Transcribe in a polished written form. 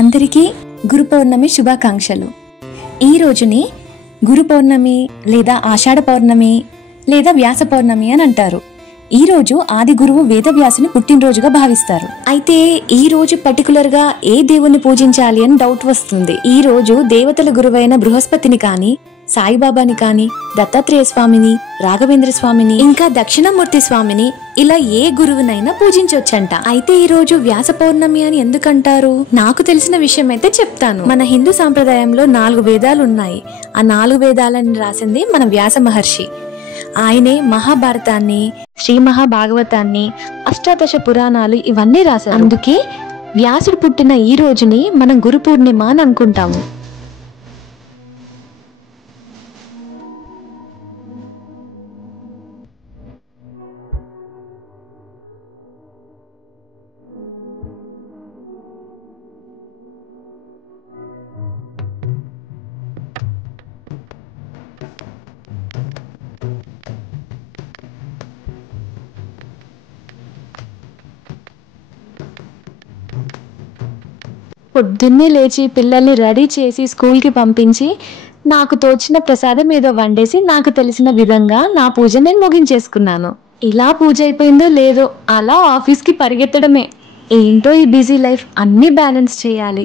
అందరికీ గురు పౌర్ణమి శుభాకాంక్షలు. ఈ రోజుని గురు పౌర్ణమి లేదా ఆషాఢ పౌర్ణమి లేదా వ్యాస పౌర్ణమి అని అంటారు. ఈ రోజు ఆది గురువు వేదవ్యాసుని పుట్టినరోజుగా భావిస్తారు. అయితే ఈ రోజు పర్టికులర్ గా ఏ దేవుణ్ణి పూజించాలి అని డౌట్ వస్తుంది. ఈ రోజు దేవతల గురువైన బృహస్పతిని కానీ, సాయిబాబాని కానీ, దత్తాత్రేయ స్వామిని, రాఘవేంద్ర స్వామిని, ఇంకా దక్షిణామూర్తి స్వామిని, ఇలా ఏ గురువునైనా పూజించొచ్చంట. అయితే ఈ రోజు వ్యాస పౌర్ణమి అని ఎందుకంటారు? నాకు తెలిసిన విషయం అయితే చెప్తాను. మన హిందూ సాంప్రదాయంలో 4 వేదాలు ఉన్నాయి. ఆ 4 వేదాలని రాసింది మన వ్యాస మహర్షి. ఆయనే మహాభారతాన్ని, శ్రీ మహాభాగవతాన్ని, అష్టాదశ పురాణాలు ఇవన్నీ రాశారు. అందుకే వ్యాసుడు పుట్టిన ఈ రోజుని మనం గురు పూర్ణిమ అని అనుకుంటాము. పొద్దున్నే లేచి పిల్లల్ని రెడీ చేసి స్కూల్కి పంపించి నాకు తోచిన ప్రసాదం ఏదో వండేసి నాకు తెలిసిన విధంగా నా పూజ నేను ముగించేసుకున్నాను. ఇలా పూజ అయిపోయిందో లేదో అలా ఆఫీస్కి పరిగెత్తడమే. ఏంటో ఈ బిజీ లైఫ్, అన్నీ బ్యాలెన్స్ చేయాలి.